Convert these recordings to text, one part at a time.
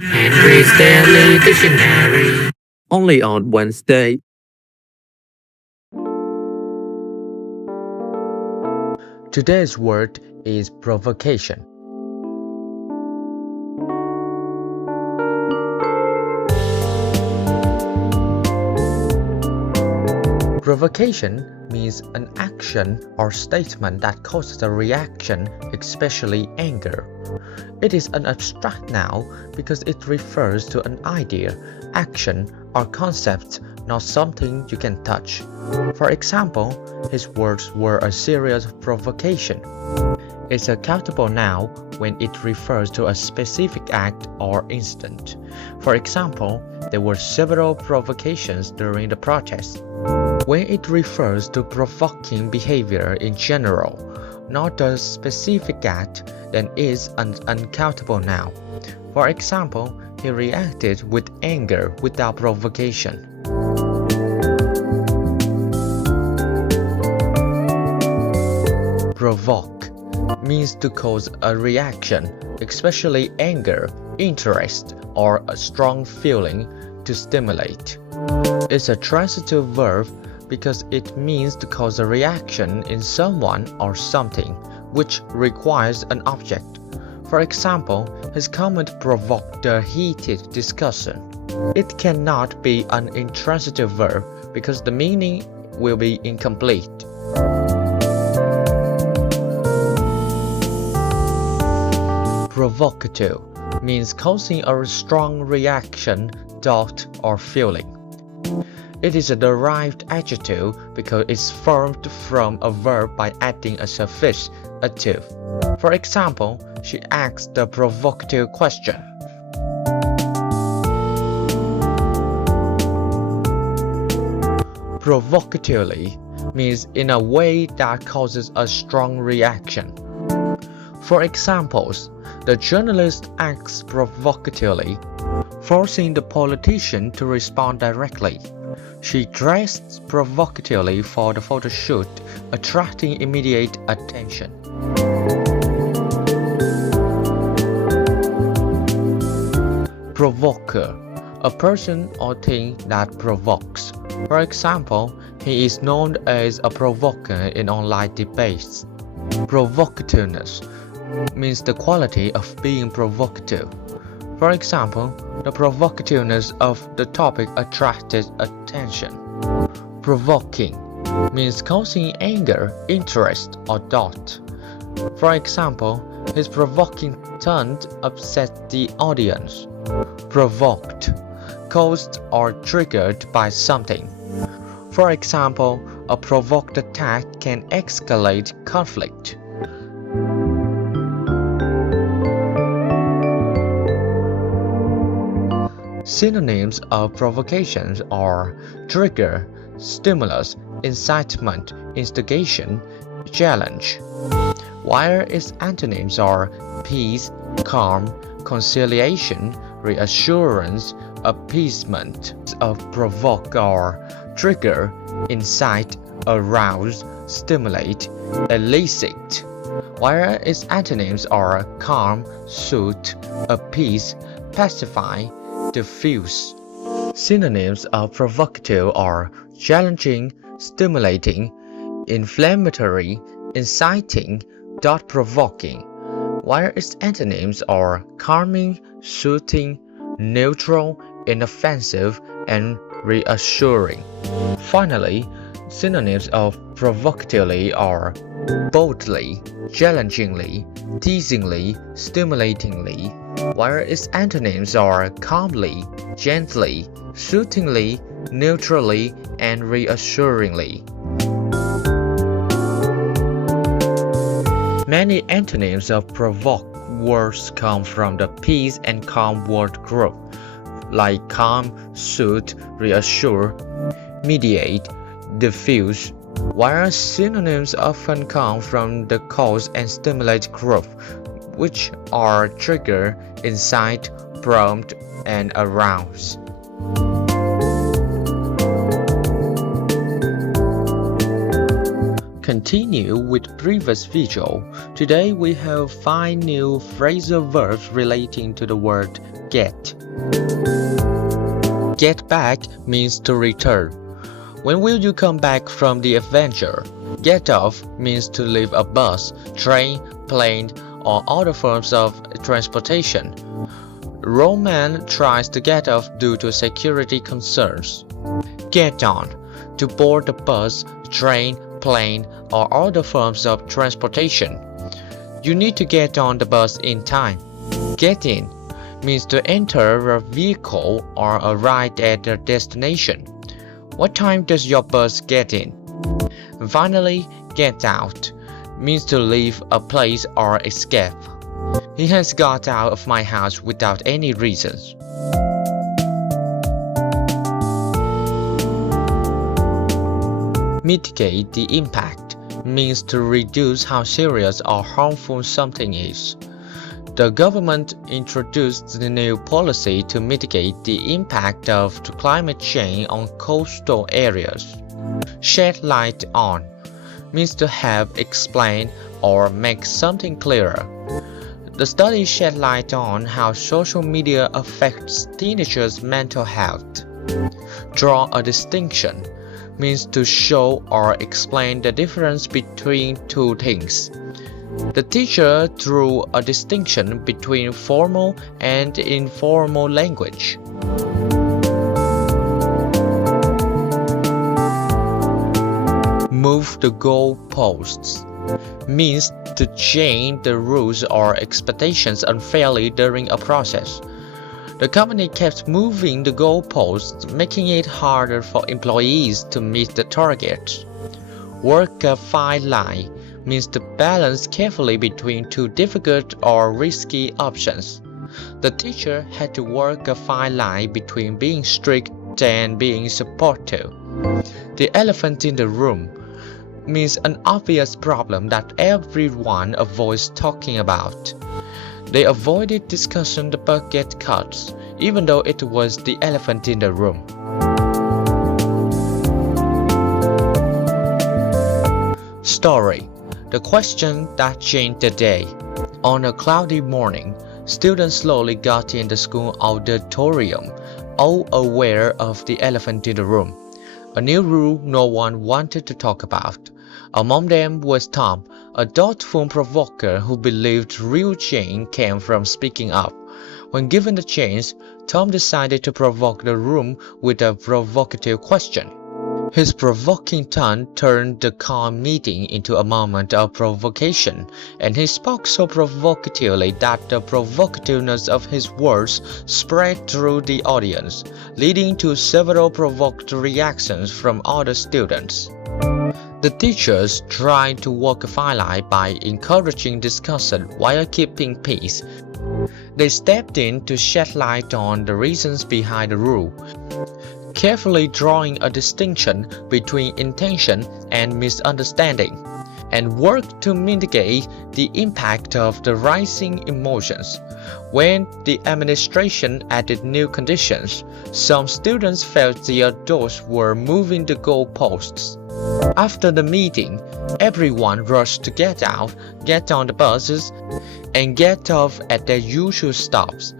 Henry's Daily Dictionary. Only on Wednesday. Today's word is provocation. Provocation means an action or statement that causes a reaction, especially anger. It is an abstract noun because it refers to an idea, action, or concept, not something you can touch. For example, his words were a series of provocation. It's a countable noun when it refers to a specific act or incident. For example, there were several provocations during the protest. When it refers to provoking behavior in general, not a specific act, then is an uncountable noun. For example, he reacted with anger without provocation. Provoke means to cause a reaction, especially anger, interest, or a strong feeling, to stimulate. It's a transitive verb because it means to cause a reaction in someone or something, which requires an object. For example, his comment provoked a heated discussion. It cannot be an intransitive verb because the meaning will be incomplete. Provocative means causing a strong reaction, thought, or feeling. It is a derived adjective because it's formed from a verb by adding a suffix, ative. For example, she asked a provocative question. Provocatively means in a way that causes a strong reaction. For examples, the journalist acts provocatively, forcing the politician to respond directly. She dressed provocatively for the photo shoot, attracting immediate attention. Provoker, a person or thing that provokes. For example, he is known as a provoker in online debates. Provocativeness means the quality of being provocative. For example, the provocativeness of the topic attracted attention. Provoking means causing anger, interest, or thought. For example, his provoking taunt upset the audience. Provoked, caused or triggered by something. For example, a provoked attack can escalate conflict. Synonyms of provocations are trigger, stimulus, incitement, instigation, challenge, while its antonyms are peace, calm, conciliation, reassurance, appeasement. Of provoke are trigger, incite, arouse, stimulate, elicit, while its antonyms are calm, soothe, appease, pacify, diffuse. Synonyms of provocative are challenging, stimulating, inflammatory, inciting, thought-provoking, while its antonyms are calming, soothing, neutral, inoffensive, and reassuring. Finally, synonyms of provocatively are boldly, challengingly, teasingly, stimulatingly, while its antonyms are calmly, gently, soothingly, neutrally, and reassuringly. Many antonyms of provoke words come from the peace and calm word group, like calm, soothe, reassure, mediate, diffuse, while synonyms often come from the cause and stimulate group, which are trigger, incite, prompt, and arouse. continue with previous video. Today we have 5 new phrasal verbs relating to the word get. Get back means to return. When will you come back from the adventure? Get off means to leave a bus, train, plane, or other forms of transportation. Roman tries to get off due to security concerns. Get on, to board the bus, train, plane, or other forms of transportation. You need to get on the bus in time. Get in means to enter a vehicle or arrive at a destination. What time does your bus get in? Finally, get out means to leave a place or escape. He has got out of my house without any reasons. Mitigate the impact means to reduce how serious or harmful something is. The government introduced the new policy to mitigate the impact of climate change on coastal areas. Shed light on means to help explain or make something clearer. The study shed light on how social media affects teenagers' mental health. Draw a distinction means to show or explain the difference between two things. The teacher drew a distinction between formal and informal language. Move the goalposts means to change the rules or expectations unfairly during a process. The company kept moving the goalposts, making it harder for employees to meet the targets. Work a fine line means to balance carefully between two difficult or risky options. The teacher had to work a fine line between being strict and being supportive. The elephant in the room means an obvious problem that everyone avoids talking about. They avoided discussing the budget cuts, even though it was the elephant in the room. Story: the question that changed the day. On a cloudy morning, students slowly got in the school auditorium, all aware of the elephant in the room. A new rule no one wanted to talk about. Among them was Tom, a thoughtful provoker who believed real change came from speaking up. When given the chance, Tom decided to provoke the room with a provocative question. His provoking tone turned the calm meeting into a moment of provocation, and he spoke so provocatively that the provocativeness of his words spread through the audience, leading to several provoked reactions from other students. The teachers tried to walk a fine line by encouraging discussion while keeping peace. They stepped in to shed light on the reasons behind the rule, carefully drawing a distinction between intention and misunderstanding, and worked to mitigate the impact of the rising emotions. When the administration added new conditions, some students felt the adults were moving the goalposts. After the meeting, everyone rushed to get out, get on the buses, and get off at their usual stops.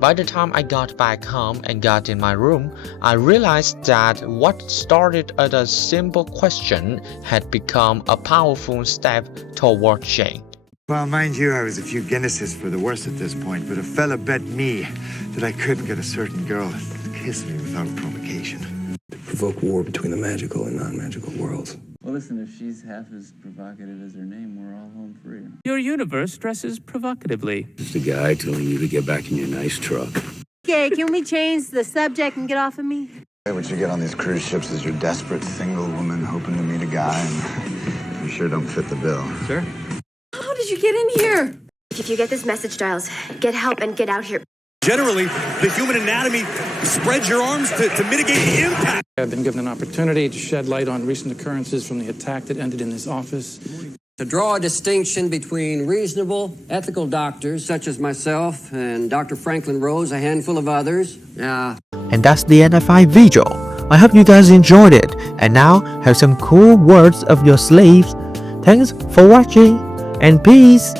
By the time I got back home and got in my room, I realized that what started as a simple question had become a powerful step toward change. Well, mind you, I was a few Guinnesses for the worse at this point, but a fella bet me that I couldn't get a certain girl to kiss me without provocation. Provoke war between the magical and non-magical worlds. Well, listen, if she's half as provocative as her name, we're all home free. Your universe dresses provocatively. Just a guy telling you to get back in your nice truck. Okay, can we change the subject and get off of me? What you get on these cruise ships is you're desperate single woman hoping to meet a guy, and you sure don't fit the bill. Sure. How did you get in here? If you get this message, Giles, get help and get out here. Generally, the human anatomy spreads your arms to mitigate the impact. I've been given an opportunity to shed light on recent occurrences from the attack that ended in this office. To draw a distinction between reasonable, ethical doctors, such as myself and Dr. Franklin Rose, a handful of others. And that's the end of my video. I hope you guys enjoyed it. And now, have some cool words of your slaves Thanks for watching and peace.